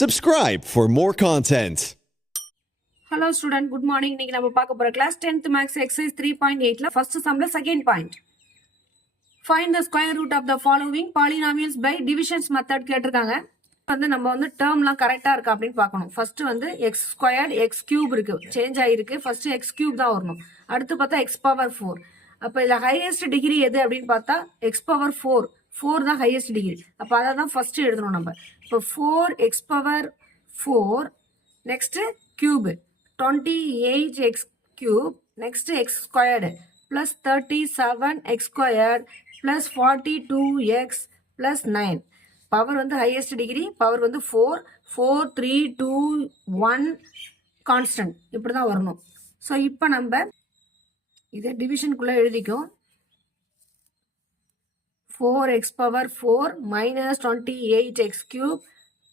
Subscribe for more content. Hello student, good morning. இன்னைக்கு நம்ம பார்க்க போற class 10th maths exercise 3.8ல first sumல second point. Find the square root of the following polynomials by divisions method கேட்டிருக்காங்க. நம்ம டேர்ம்லாம் கரெக்டா இருக்கா அப்படின்னு பார்க்கணும். First x squared x cube இருக்கு, சேஞ்ச் ஆயிருக்கு. ஃபர்ஸ்ட் x cube தான் வரணும். அடுத்து பார்த்தா x power 4. அப்ப இதுல ஹையஸ்ட் டிகிரி எது அப்படின்னு பார்த்தா x power 4. 4 தான் ஹையஸ்ட் டிகிரி. அப்ப அதை தான் ஃபர்ஸ்ட் எழுதணும் நம்ம. இப்போ 4x power 4 next cube 28x cube next x squared plus 37x squared plus 42x plus 9. Power highest degree, power 4 4 3 2 1 constant இப்படி தான் வரணும். ஸோ இப்போ நம்ம இதை டிவிஷனுக்குள்ள எழுதிக்கும். 4x power 4 minus 28x cube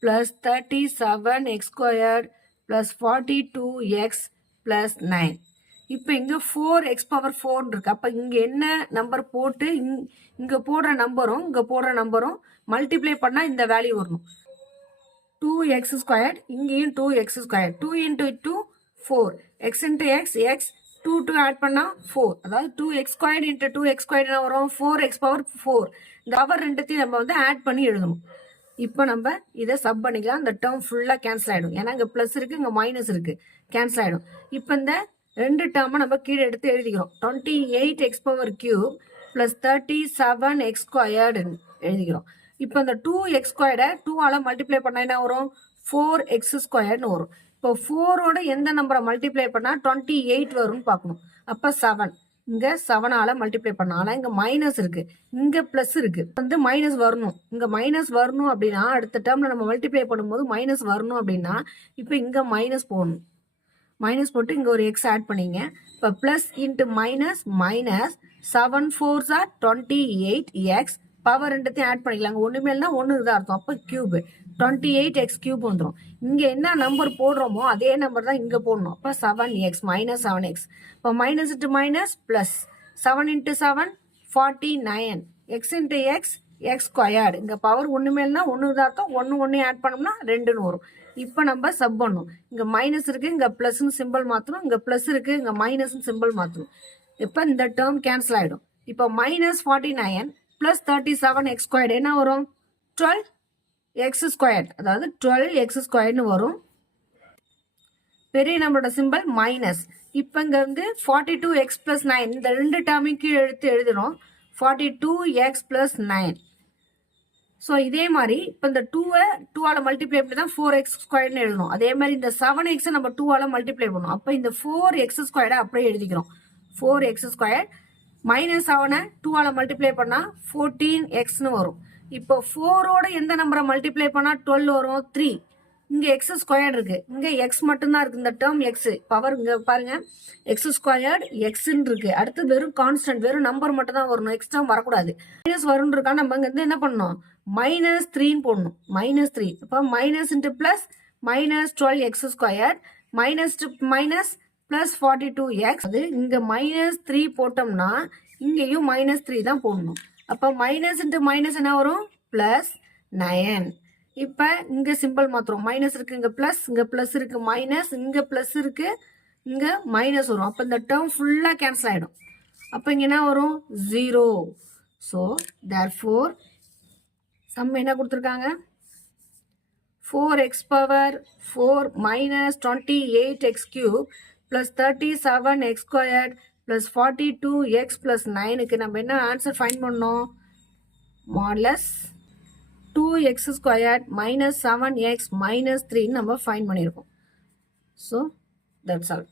plus 37x squared plus 42x plus 9. இப்போ இங்க 4x power 4 இருக்கு. அப்ப இங்க என்ன நம்பர் போட்டு இங்க போடுற நம்பரும் இங்க போடுற நம்பரும் மல்டிப்ளை பண்ணா இந்த வேல்யூ வரணும். 2x squared, இங்கேயும் 2x squared. 2 into 2 4. x into x x 2 add பண்ணா 4. அதாவது 2x squared into 2x squared என்ன வரும்? 4x power 4. இந்த பவர் ரெண்டுத்தையும் நம்ம ஆட் பண்ணி எழுதணும். இப்போ நம்ம இதை சப் பண்ணிக்கலாம். இந்த டேர்ம் ஃபுல்லா கேன்சல் ஆயிடும். ஏன்னா இங்க பிளஸ் இருக்கு, இங்க மைனஸ் இருக்கு, கேன்சல் ஆயிடும். இப்போ இந்த ரெண்டு டேர்மை நம்ம கீழே எடுத்து எழுதிக்கிறோம். 28x power cube plus 37x squared எழுதிக்கிறோம். இப்போ இந்த 2x squared 2ஆல மல்டிப்ளை பண்ணா என்ன வரும்? 4x squared வரும். இப்போ 4ஓட எந்த நம்பரை மல்டிப்ளை பண்ணா 28 வரும்னு பார்க்கணும். அப்ப 7 இங்க 7ஆல மல்டிப்ளை பண்ணாலும் இங்க மைனஸ் இருக்கு, இங்க பிளஸ் இருக்கு. மைனஸ் வரணும். இங்க மைனஸ் வரணும் அப்படின்னா அடுத்த டேர்ம்ல நம்ம மல்டிப்ளை பண்ணும்போது மைனஸ் வரணும் அப்படின்னா இப்போ இங்க மைனஸ் போடணும். மைனஸ் போட்டு இங்க ஒரு எக்ஸ் ஆட் பண்ணீங்க. இப்போ plus into minus minus 7 4s are 28x power ரெண்டுத்தையும் ஆட் பண்ணிக்கலாம். அங்கே ஒன்றுமே இல்லைனா ஒன்று தான் அர்த்தம். அப்போ கியூப் 28x கியூப் வந்துடும். இங்கே என்ன நம்பர் போடுறோமோ அதே நம்பர் தான் இங்கே போடணும். அப்போ 7x மைனஸ் 7x. இப்போ minus into minus plus 7 into 7 49 X into X X squared. இங்கே பவர் ஒன்றுமே இல்லைனா ஒன்று தான் அர்த்தம். ஒன்று ஆட் பண்ணோம்னா 2ன்னு வரும். இப்போ நம்ம சப் பண்ணணும். இங்கே மைனஸ் இருக்கு, இங்கே பிளஸ்ன்னு சிம்பிள் மாற்றணும். இங்கே பிளஸ் இருக்கு, இங்கே மைனஸ்ன்னு சிம்பிள் மாற்றணும். இப்போ இந்த டேர்ம் கேன்சல் ஆகிடும். இப்போ மைனஸ் 49 பிளஸ் 37x ஸ்கொயர்டு என்ன வரும்? 12x squared. அதாவது 12x ஸ்கொயர்டுன்னு வரும். பெரிய நம்பரோட சிம்பிள் மைனஸ். இப்போ இங்கே 42x plus 9 இந்த ரெண்டு டேர்மையும் கீழே எடுத்து எழுதுறோம். 42x plus 9. ஸோ இதே மாதிரி இப்போ இந்த 2ஆல மல்டிப்ளை பண்ணி தான் 4x ஸ்கொயர்னு எழுதணும். அதே மாதிரி இந்த 7x நம்ம 2ஆல மல்டிப்ளை பண்ணணும். அப்போ இந்த 4x ஸ்கொயர்டை அப்படியே எழுதிக்கிறோம். 4x ஸ்கொயர் மைனஸ் 7 2ஆல மல்டிப்ளை பண்ணா 14xன்னு வரும். இப்போ 4ஓட எந்த நம்பரை மல்டிப்ளை பண்ணா 12 வரும்? 3. இங்க எக்ஸ் ஸ்கொயர்டு இருக்கு, இங்க எக்ஸ் மட்டும்தான் இருக்கு. இந்த டேர்ம் எக்ஸ் பவர் இங்க பாருங்க, எக்ஸ் ஸ்கொயர்டு எக்ஸ்ன்னு இருக்கு. அடுத்து வெறும் கான்ஸ்டன்ட், வெறும் நம்பர் மட்டும் தான் வரணும், எக்ஸ் டேர்ம் வரக்கூடாது. மைனஸ் வரும்னு இருக்கா, நம்ம இங்க என்ன பண்ணணும்? மைனஸ் 3ன்னு போடணும். மைனஸ் 3. இப்போ minus into plus minus 12x squared minus minus plus 42x. அது இங்க மைனஸ் 3 போட்டோம்னா இங்கேயும் மைனஸ் 3 தான் போடணும். அப்போ மைனஸ் இன்ட்டு மைனஸ் என்ன வரும்? பிளஸ் 9. இப்போ இங்க சிம்பிள் மாத்திரம். மைனஸ் இருக்கு, இங்க பிளஸ் இருக்கு, மைனஸ் இங்க பிளஸ் இருக்கு, இங்க மைனஸ் வரும். அப்போ இந்த டேர்ம் ஃபுல்லா கேன்சல் ஆயிடும். அப்போ இங்க என்ன வரும்? 0. ஸோ தேர்ஃபோர் சம் என்ன கொடுத்துருக்காங்க? 4x power 4 minus 28x cube plus 37x squared plus 42x plus 9க்கு நம்ம என்ன ஆன்சர் ஃபைண்ட் பண்ணோம்? Modulus 2x squared minus 7x minus 3 நம்ம ஃபைண்ட் பண்ணியிருக்கோம். So that's all.